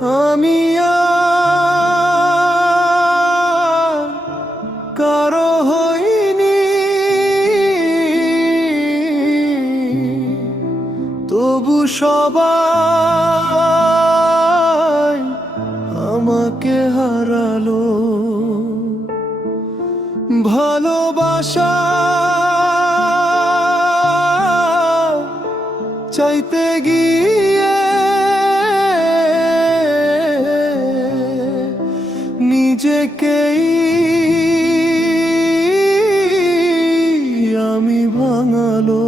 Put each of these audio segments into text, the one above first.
আমি কারও হইনি। তবু সবাই আমাকে হারালো। ভালোবাসা নিজেকেই আমি ভাঙালো।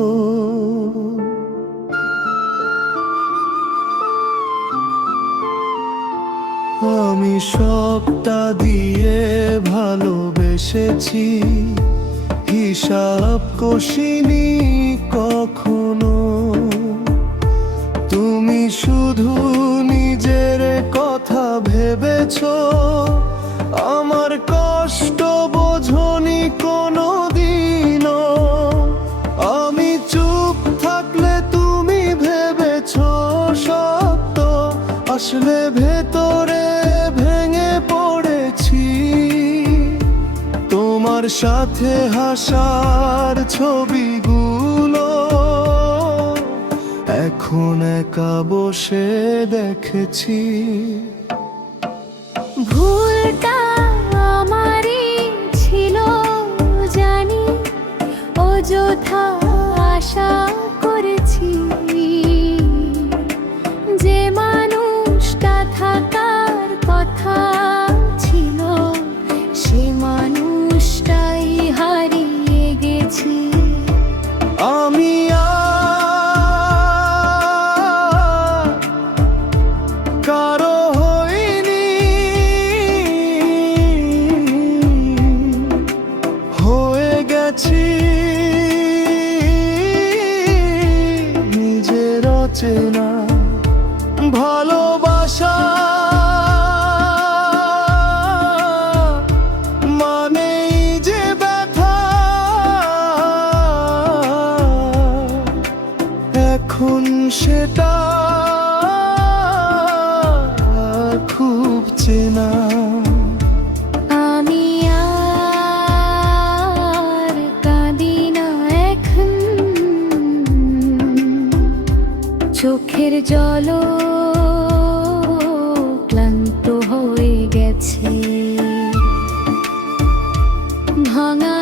আমি সবটা দিয়ে ভালোবেসেছি, হিসাব কষিনি কখনো। তুমি শুধু নিজের কথা ভেবেছ আসলে ভেতরে ভেঙে পড়েছি। তোমার সাথে হাসার ছবিগুলো এখন একা বসে দেখেছি। সেটা খুব চেনা। আমি এখন। চোখের জল ক্লান্ত হয়ে গেছে। ভাঙা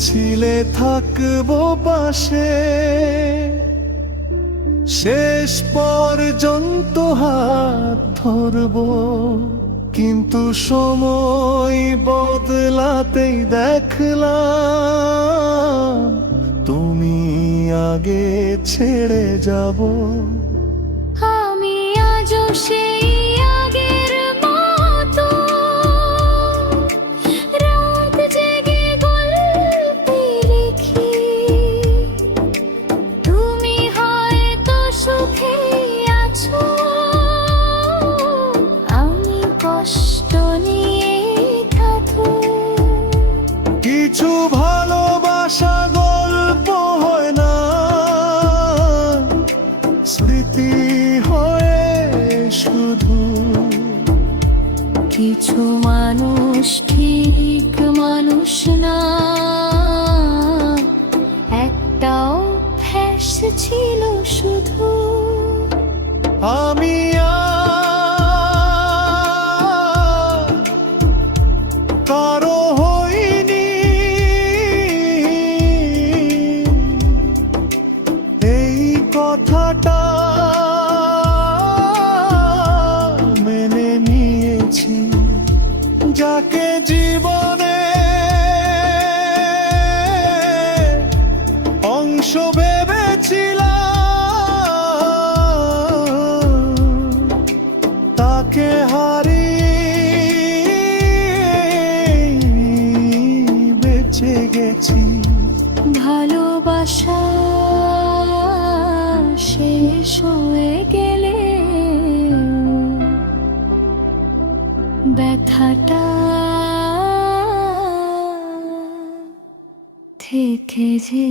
বলেছিলে থাকব পাশে। শেষ পর্যন্ত হাত ধরবো। কিন্তু সময় বদলাতেই দেখলাম, তুমি আগে ছেড়ে যাব। কিছু ভালোবাসা গল্প হয় না। স্মৃতি হয়ে শুধু। কিছু মানুষ ঠিক মানুষ না। একটাও ফ্যাস ছিল শুধু। আমি জীবনে অংশ ভেবেছিলাম তাকে হারি বেঁচে গেছি। ভালোবাসা শেষ হয়ে গেলে ব্যথাটা থেকে যে